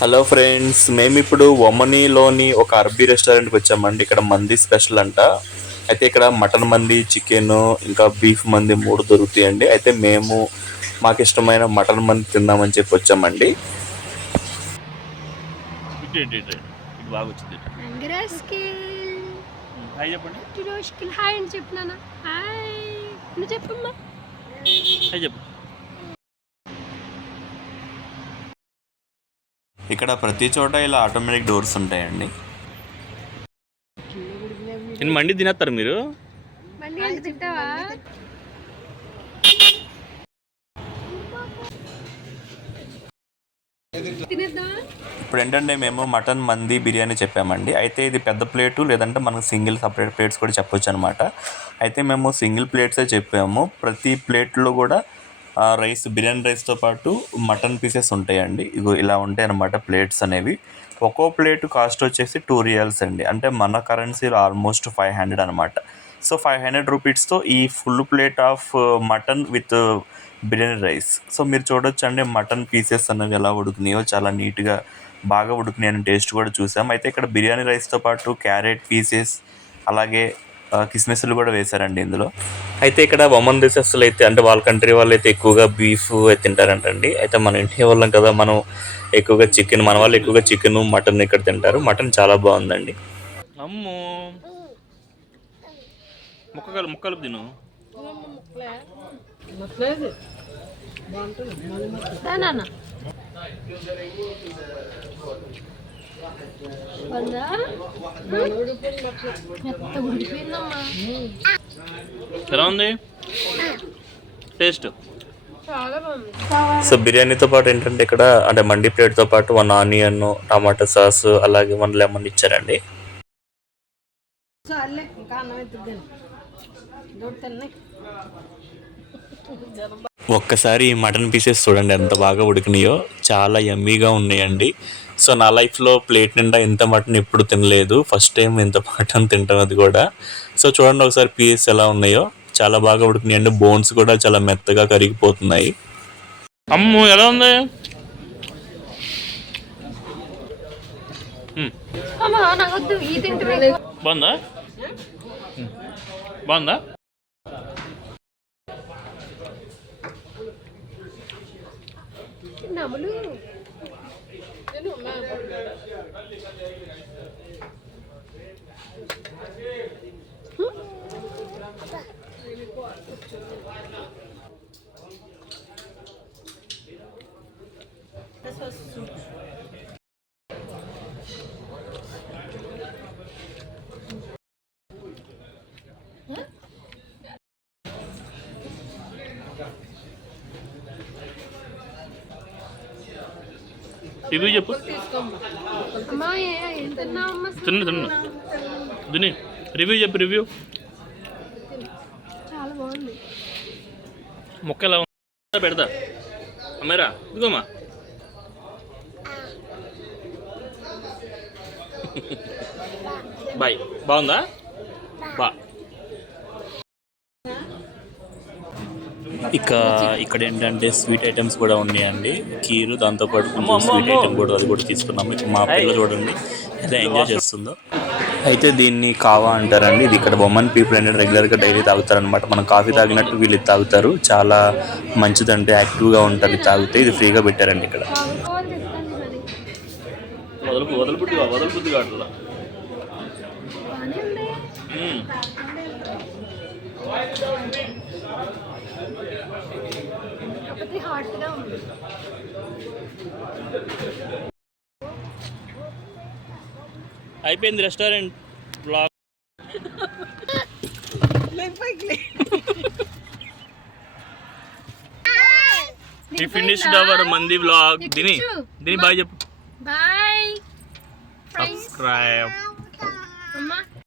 Hello friends, మేము ఇప్పుడు ఒమనీలోని ఒక అరబీ రెస్టారెంట్కి వచ్చామండి. ఇక్కడ మంది స్పెషల్ అంట. అయితే ఇక్కడ మటన్ మంది, చికెన్ ఇంకా బీఫ్ మంది 3 దొరుకుతాయండి. అయితే మేము మాకు ఇష్టమైన మటన్ మంది తిందామని చెప్పి వచ్చామండి. ఇక్కడ ప్రతి చోట ఇలా ఆటోమేటిక్ డోర్స్ ఉంటాయండి. మండి తినేస్తారు మీరు? ఇప్పుడు ఏంటంటే మేము మటన్ మంది బిర్యానీ చెప్పామండి. అయితే ఇది పెద్ద ప్లేటు, లేదంటే మనకు సింగిల్ సపరేట్ ప్లేట్స్ కూడా చెప్పొచ్చు అనమాట. అయితే మేము సింగిల్ ప్లేట్సే చెప్పాము. ప్రతి ప్లేట్లో కూడా రైస్, బిర్యానీ రైస్తో పాటు మటన్ పీసెస్ ఉంటాయండి. ఇగో ఇలా ఉంటాయి అన్నమాట ప్లేట్స్ అనేవి. ఒక్కో ప్లేట్ కాస్ట్ వచ్చేసి 2 రియల్స్ అండి. అంటే మన కరెన్సీలో ఆల్మోస్ట్ 500 అనమాట. సో 500 రూపీస్తో ఈ full plate of mutton with biryani rice. So మీరు చూడొచ్చు అండి, మటన్ పీసెస్ అనేవి ఎలా ఉడికినాయో, చాలా నీట్గా బాగా ఉడికినాయని టేస్ట్ కూడా చూసాం. అయితే ఇక్కడ బిర్యానీ రైస్తో పాటు క్యారెట్ పీసెస్, అలాగే కిస్మిస్లు కూడా వేశారండి ఇందులో. అయితే ఇక్కడ ఒమన్ దేశస్తులు అయితే, అంటే వాళ్ళ కంట్రీ వాళ్ళు అయితే ఎక్కువగా బీఫ్ తింటారంటండి. అయితే మన ఇండియా వాళ్ళం కదా, మనం ఎక్కువగా చికెన్, మన వాళ్ళు ఎక్కువగా చికెన్, మటన్ ఇక్కడ తింటారు. మటన్ చాలా బాగుందండి. అమ్మో, ముక్కలు తిను. ఎలా ఉంది టేస్ట్? సో బిర్యానీతో పాటు ఏంటంటే ఇక్కడ, అంటే మండి ప్లేట్తో పాటు 1 ఆనియన్, టమాటా సాస్, అలాగే 1 లెమన్ ఇచ్చారండి. ఒక్కసారి ఈ మటన్ పీసెస్ చూడండి ఎంత బాగా ఉడికినాయో, చాలా యమ్మీగా ఉన్నాయండి. సో నా లైఫ్లో ప్లేట్ నిండా ఇంత మటన్ ఎప్పుడు తినలేదు, ఫస్ట్ టైం ఇంత మటన్ తింటాం అది కూడా. సో చూడండి ఒకసారి పీసెస్ ఎలా ఉన్నాయో, చాలా బాగా ఉడికినాయండి. బోన్స్ కూడా చాలా మెత్తగా కరిగిపోతున్నాయి. అమ్మో, ఎలా ఉంది? బాగుందా? బాగుందా? రివ్యూ చెప్పు. తిని రివ్యూ చెప్పు. రివ్యూ ముక్క ఎలా ఉందా పెడతా అమ్మాయిరా, ఇదిగోమ్మా. బాయ్. బాగుందా? బా. ఇక్కడ ఏంటంటే స్వీట్ ఐటమ్స్ కూడా ఉన్నాయండి. కీరు, దాంతోపాటు కొంచెం స్వీట్ ఐటమ్ కూడా, అది కూడా తీసుకున్నాము. మా పిల్ల చూడండి ఎలా ఎంజాయ్ చేస్తుందో. అయితే దీన్ని కావా అంటారండి. ఇది ఇక్కడ ఒమన్ పీపుల్ అనేది రెగ్యులర్గా డైలీ తాగుతారనమాట. మనం కాఫీ తాగినట్టు వీళ్ళు తాగుతారు. చాలా మంచిదంటే, యాక్టివ్గా ఉంటుంది తాగితే. ఇది ఫ్రీగా పెట్టారండి ఇక్కడ. వదలబుద్ధి కాదు. అయిపోయింది restaurant blog. We finished our Mandi vlog. Dini bye చెప్పు. Bye. Subscribe. Mama.